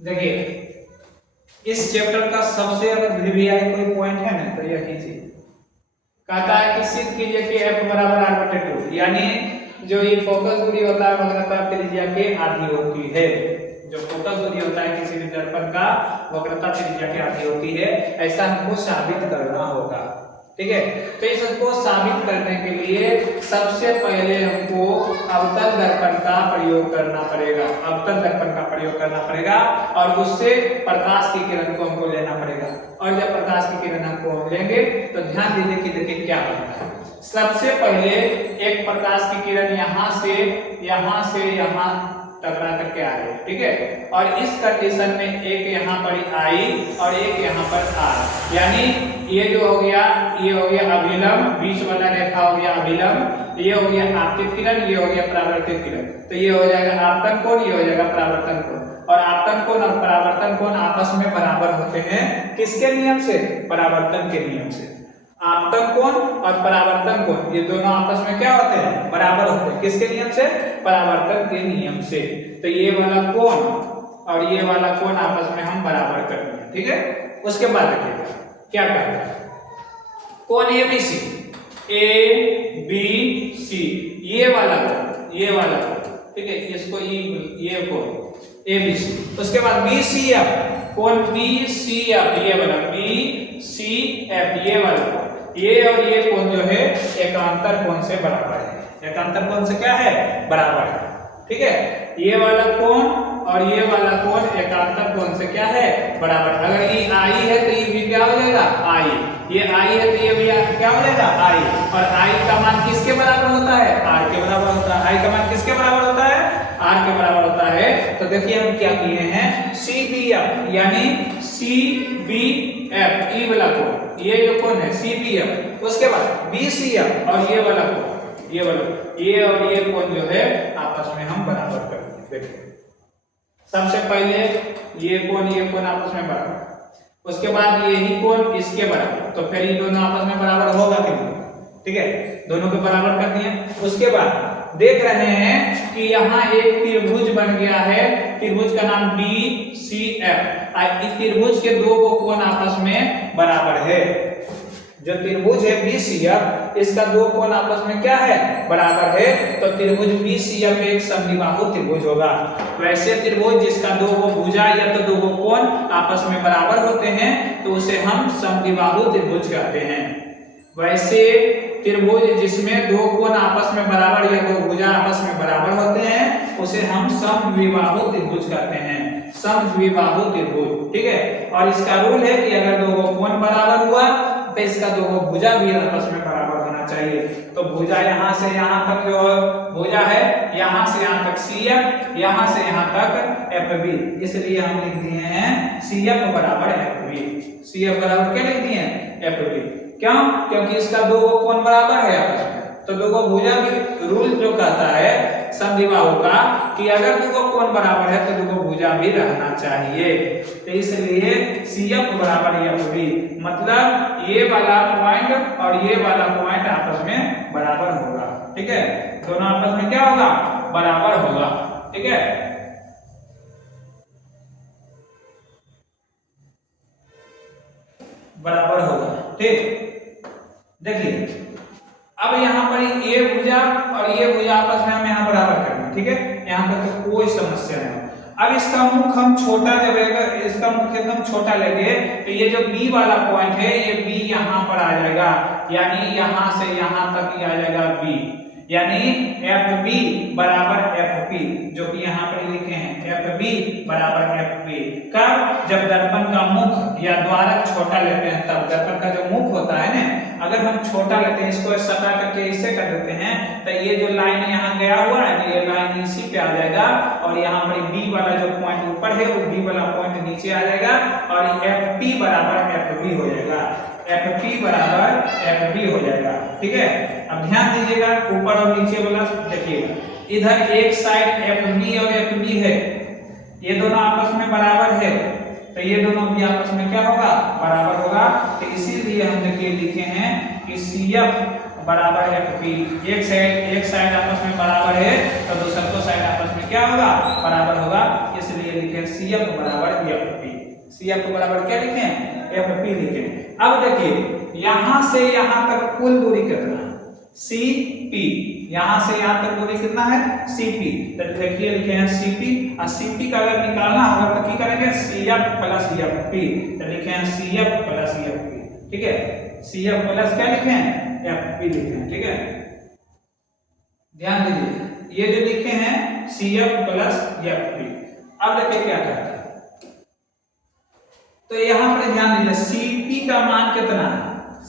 देखिए इस चैप्टर का सबसे अगर वीवीआई कोई पॉइंट है ना तो यही चीज कहता है कि सिद्ध कीजिए कि f बराबर r/2, यानी जो ये फोकस दूरी होता है वक्रता त्रिज्या के आधी होती है। जो फोकस दूरी होता है किसी भी दर्पण का वक्रता त्रिज्या के आधी होती है, ऐसा हमको साबित करना होगा। ठीक है, तो इस सबको साबित करने के लिए सबसे पहले हमको अवतल दर्पण का प्रयोग करना पड़ेगा। अवतल दर्पण का प्रयोग करना पड़ेगा और उससे प्रकाश की किरण को हमको लेना पड़ेगा। और जब प्रकाश की किरण हमको हम लेंगे तो ध्यान दीजिए कि देखिए क्या बनता है। सबसे पहले एक प्रकाश की किरण यहाँ से यहाँ टकरा करके आ गई। ठीक है, और इस कंडीशन में एक यहाँ पर आई और एक यहाँ पर आ, यानी ये जो हो गया ये हो गया अभिलंब, बीच वाला रेखा हो गया अभिलंब, ये हो गया आपतित किरण, ये हो गया परावर्तित किरण। तो ये हो जाएगा आपतन कोण, ये हो जाएगा परावर्तन कोण। और आपतन कोण और परावर्तन कोण आपस में बराबर होते हैं किसके नियम से? परावर्तन के नियम से। आपतन कोण और परावर्तन कोण ये दोनों आपस में क्या होते हैं? बराबर होते हैं। किसके नियम से? परावर्तन के नियम से। तो ये वाला कोण और ये वाला कोण आपस में हम बराबर कर देंगे। ठीक है, उसके बाद देखिएगा क्या करना है। कोण ABC, ABC ये वाला कोण, ठीक है, इसको ये कोण ABC। उसके बाद BCF, कोण BCF ये वाला BCF ये वाला कोण, ये और ये कोण जो है एकांतर कोण से बराबर है। एकांतर कोण से क्या है? बराबर है। ठीक है, ये वाला कोण और ये वाला कोण एकांतर कोण से क्या है? बराबर। अगर ये आई है तो ये भी क्या हो जाएगा? आई। ये आई है तो ये भी क्या हो जाएगा? आई। और आई का मान किसके बराबर होता है? आर के बराबर होता है। आई का मान किसके बराबर होता है? आर के बराबर होता है। तो देखिए हम क्या किए हैं, CBF यानी CBF ई वाला कोण, ये जो कोण है CBF, उसके बाद BCF और ये वाला कोण, ये और ये कोण जो है आपस में हम बराबर कर देंगे। देखिए सबसे पहले ये कोण आपस में बराबर, उसके बाद यही कोण इसके बराबर, तो फिर ये दोनों आपस में बराबर होगा कि नहीं? ठीक है, दोनों को बराबर कर दिए। उसके बाद देख रहे हैं कि यहाँ एक त्रिभुज बन गया है, त्रिभुज का नाम BCF। इस त्रिभुज के दो कोण आपस में बराबर है। जो त्रिभुज है BCF, इसका दो कोण आपस में क्या है? बराबर है। तो त्रिभुज BCF एक समद्विबाहु त्रिभुज होगा। वैसे त्रिभुज जिसका दो भुजा या तो दो कोण आपस में बराबर होते हैं तो उसे हम समद्विबाहु त्रिभुज कहते हैं। वैसे त्रिभुज जिसमें दो कोण आपस में बराबर या दो भुजा आपस में बराबर होते हैं उसे हम समद्विबाहु त्रिभुज कहते हैं। समद्विबाहु त्रिभुज। ठीक है, और इसका रूल है कि अगर दो कोण बराबर हुआ तो इसका दो भुजा भी आपस में बराबर होना चाहिए। तो भुजा यहाँ से यहाँ तक जो भुजा है, यहाँ से यहाँ तक CF, यहाँ से यहाँ तक FB, इसलिए हम लिख दिए हैं CF बराबर FB। CF बराबर क्या लिख दिए हैं? FB। क्यों? क्योंकि इसका दो कोण बराबर है आपस में। तो दो भुजा भी रूल जो कहता है समद्विबाहु का कि अगर दो कोण बराबर है तो दो भुजा भी रहना चाहिए। तो इसलिए CF बराबर FB, मतलब ये वाला पॉइंट और ये वाला पॉइंट आपस में बराबर होगा। ठीक है, दोनों आपस में क्या होगा? बराबर होगा। ठीक है, बराबर होगा। ठीक, देखिए अब यहाँ पर ये भुजा और ये भुजा आपस में हम यहाँ बराबर करेंगे। ठीक है, यहाँ पर तो कोई समस्या नहीं। अब इसका मुख हम छोटा जब रहेगा, इसका मुख एकदम छोटा लेंगे तो ये जो B वाला पॉइंट है ये B यहाँ पर आ जाएगा, यानी यहाँ से यहाँ तक आ जाएगा B, यानी FB बराबर FP, जो कि यहाँ पर लिखे हैं FB बराबर FP। कब? जब दर्पण का मुख या द्वारक छोटा लेते हैं तब। दर्पण का जो मुख होता है ना, अगर हम छोटा लेते हैं, इसको सटा करके इससे कर देते हैं तो ये जो लाइन यहाँ गया हुआ है ये लाइन इसी पे आ जाएगा और यहाँ पर B वाला जो पॉइंट ऊपर है वो B वाला पॉइंट नीचे आ जाएगा और FP बराबर FB हो जाएगा। FP बराबर FB हो जाएगा। ठीक है, अब ध्यान दीजिएगा ऊपर और नीचे वाला देखिएगा, इधर एक साइड FB और FB है, ये दोनों आपस में बराबर है, तो ये दोनों भी आपस में क्या होगा? बराबर होगा। तो इसीलिए हम देखिए लिखे हैं कि CF बराबर FP। एक साइड आपस में बराबर है तो दूसरा साइड आपस में क्या होगा? बराबर होगा। इसलिए लिखे CF बराबर FP। CF बराबर क्या लिखे हैं? FP लिखे हैं। अब देखिए यहां से यहां तक कुल दूरी कितना है? CP। यहां से यहां तक दूरी कितना है? CP। तो देखिए लिखे हैं CP, और CP का अगर निकालना होगा तो क्या करेंगे? CF plus FP। तो लिखे हैं CF प्लस FP। ठीक है, CF प्लस क्या लिखे हैं? FP लिखे हैं। ठीक है, ध्यान दीजिए ये जो लिखे हैं CF प्लस FP। अब देखिए क्या करते हैं, तो यहाँ पर ध्यान दीजिए CP का मान कितना है?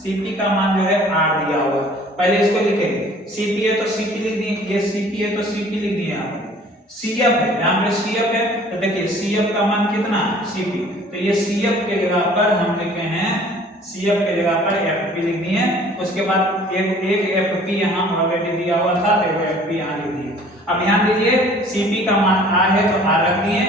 CP का मान जो है R दिया हुआ। पहले इसको लिखेंगे, CP है तो CP लिख दिए, ये CP है तो CP लिख दिए। यहाँ पर CF है, यहाँ पे CF है तो देखिए CF का मान कितना? CP। तो ये CF के जगह पर हम लिखे हैं, CF के जगह पर FP लिख दिए। उसके बाद एक FP यहाँ ऑलरेडी दिया हुआ था तो FP यहाँ लिख दिए। अब ध्यान दीजिए CP का मान R है तो R रख दिए,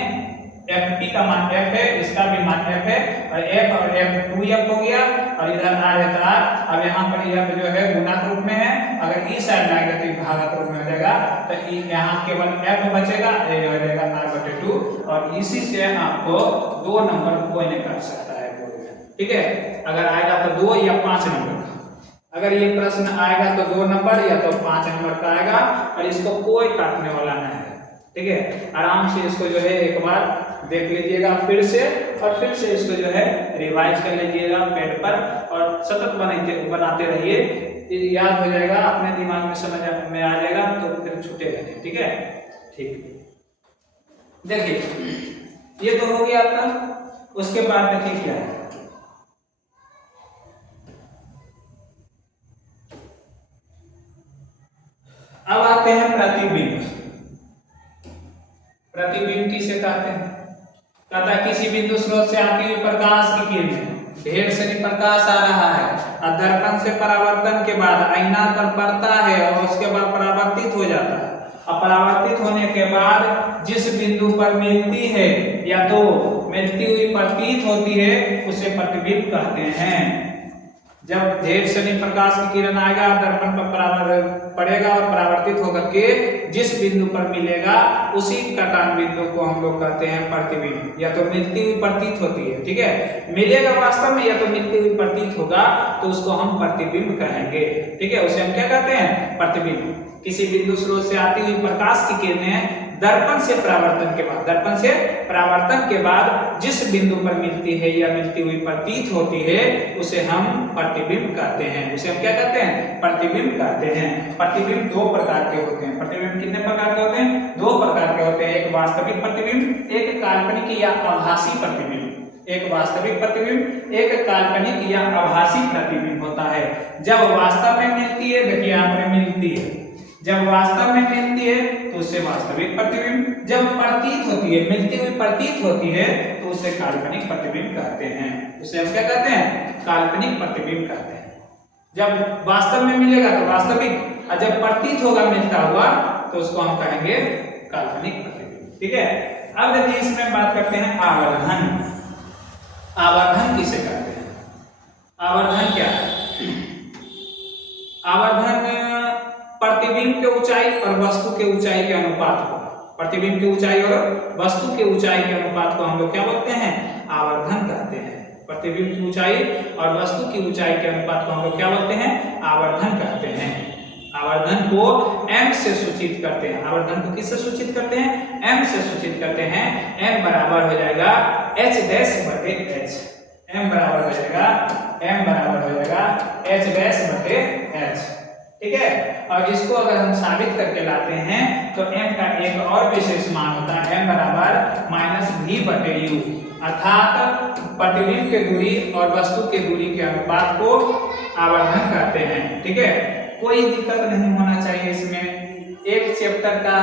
FP का मान F है, इसका भी मान F है, और F और F 2F हो गया, और इधर R है तो R। अब यहाँ पर F जो है गुणक रूप में है, अगर इस साइड लाएंगे तो भागक रूप में हो जाएगा, तो यहाँ केवल F बचेगा, ये हो जाएगा R/2, और इसी से आपको 2 नंबर कोई नहीं कर सकता है। ठीक है, अगर आएगा तो 2 या 5 नंबर का। अगर ये प्रश्न आएगा तो 2 नंबर या तो 5 नंबर का आएगा, और इसको कोई काटने वाला नहीं है। ठीक है, आराम से इसको जो है एक बार देख लीजिएगा फिर से, और फिर से इसको जो है रिवाइज कर लीजिएगा पैड पर, और सतत बनाते रहिए, याद हो जाएगा, अपने दिमाग में समझ में आ जाएगा, तो फिर छूटेगा नहीं। ठीक है, ठीक, देखिए ये तो हो गया आपका। उसके बाद देखिए क्या है, अब आते हैं प्रतिबिंब। प्रतिबिंब किसे कहते हैं? कहता है किसी बिंदु स्रोत से आती हुई प्रकाश की किरण, ढेर सारी प्रकाश आ रहा है और दर्पण से परावर्तन के बाद आईना पर पड़ता है और उसके बाद परावर्तित हो जाता है, और परावर्तित होने के बाद जिस बिंदु पर मिलती है या तो मिलती हुई प्रतीत होती है उसे प्रतिबिंब कहते हैं। जब ढेर सारी प्रकाश की किरण आएगा दर्पण पर पड़ेगा और परावर्तित होकर के जिस बिंदु पर मिलेगा उसी कटान बिंदु को हम लोग कहते हैं प्रतिबिंब, या तो मिलती हुई प्रतीत होती है। ठीक है, मिलेगा वास्तव में या तो मिलती हुई प्रतीत होगा तो उसको हम प्रतिबिंब कहेंगे। ठीक है, उसे हम क्या कहते हैं? प्रतिबिंब। किसी बिंदु स्रोत से आती हुई प्रकाश की किरणें दर्पण से परावर्तन के बाद जिस बिंदु पर मिलती है या मिलती हुई प्रतीत होती है उसे हम प्रतिबिंब कहते हैं। उसे हम क्या कहते हैं? प्रतिबिंब कहते हैं। प्रतिबिंब 2 प्रकार के होते हैं। प्रतिबिंब कितने प्रकार के होते हैं? 2 प्रकार के होते हैं, एक वास्तविक प्रतिबिंब, एक काल्पनिक या आभासी प्रतिबिंब। एक वास्तविक प्रतिबिंब, एक काल्पनिक या आभासी प्रतिबिंब होता है। जब वास्तव में मिलती है, देखिए यहाँ पर मिलती है, जब वास्तव में मिलती है तो उसे वास्तविक प्रतिबिंब, जब प्रतीत होती है, मिलती हुई प्रतीत होती है तो उसे काल्पनिक प्रतिबिंब कहते हैं। उसे हम क्या कहते हैं? काल्पनिक प्रतिबिंब कहते हैं। जब वास्तव में मिलेगा तो वास्तविक, और जब प्रतीत होगा मिलता हुआ तो उसको हम कहेंगे काल्पनिक प्रतिबिंब। ठीक है, अब देखिए इसमें बात करते हैं आवर्धन। आवर्धन किसे कहते हैं? आवर्धन क्या है? आवर्धन प्रतिबिंब के ऊंचाई और वस्तु के ऊंचाई के अनुपात को, प्रतिबिंब की ऊंचाई और वस्तु के ऊंचाई के अनुपात को हम लोग क्या बोलते हैं? आवर्धन कहते हैं। प्रतिबिंब की ऊंचाई और वस्तु की ऊंचाई के अनुपात को हम लोग क्या बोलते हैं? आवर्धन कहते हैं। आवर्धन को m से सूचित करते हैं। आवर्धन को किससे सूचित करते हैं? m से सूचित करते हैं। m बराबर हो जाएगा h डैश बटे h। m बराबर हो जाएगा h डैश बटे h। ठीक है, और इसको अगर हम साबित करके लाते हैं तो m का एक और विशेष मान होता है, m बराबर -v/u, अर्थात प्रतिबिंब की दूरी और वस्तु की दूरी के अनुपात को आवर्धन कहते हैं। ठीक है, कोई दिक्कत नहीं होना चाहिए इसमें। एक चैप्टर का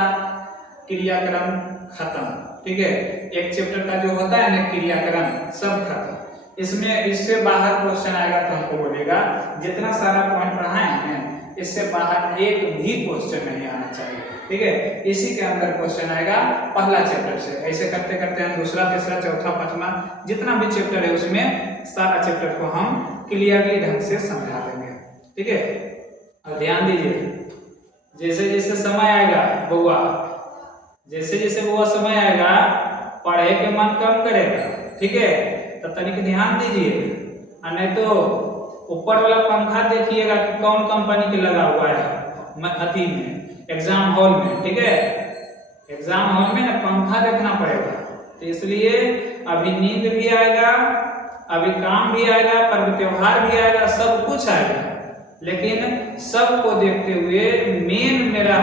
क्रियाक्रम खत्म। ठीक है, एक चैप्टर का जो होता है ना क्रियाक्रम सब खत्म। इसमें इससे बाहर क्वेश्चन आएगा तो हमको बोलेगा जितना सारा पॉइंट पढ़ाए हैं इससे बाहर एक भी क्वेश्चन नहीं आना चाहिए। ठीक है, इसी के अंदर क्वेश्चन आएगा पहला चैप्टर से। ऐसे करते करते हम दूसरा, तीसरा, चौथा, पांचवा जितना भी चैप्टर है उसमें सारा चैप्टर को हम क्लियरली ढंग से समझा देंगे। ठीक है, और ध्यान दीजिए जैसे जैसे समय आएगा बउआ, जैसे जैसे बउआ समय आएगा पढ़े के मन कम करेगा, ठीक है। तो तनिक ध्यान दीजिए, और नहीं तो ऊपर वाला पंखा देखिएगा कि कौन कंपनी के लगा हुआ है अथी में एग्जाम हॉल में, ठीक है। एग्जाम हॉल में ना पंखा देखना पड़ेगा, तो इसलिए अभी नींद भी आएगा, अभी काम भी आएगा, पर्व त्योहार भी आएगा, सब कुछ आएगा, लेकिन सबको देखते हुए मेन मेरा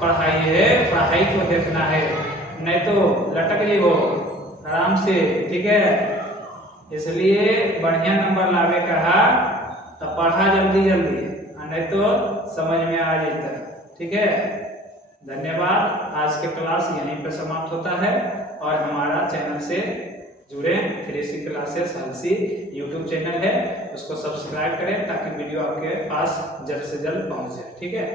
पढ़ाई है, पढ़ाई को देखना है, नहीं तो लटक जाइए आराम से, ठीक है। इसलिए बढ़िया नंबर लावे कहा तो पढ़ा जल्दी जल्दी, नहीं तो समझ में आ जाता, ठीक है। धन्यवाद। आज के क्लास यहीं पर समाप्त होता है, और हमारा चैनल से जुड़े 3C classes Halsi YouTube channel है, उसको सब्सक्राइब करें ताकि वीडियो आपके पास जल्द से जल्द पहुंच जाए, ठीक है।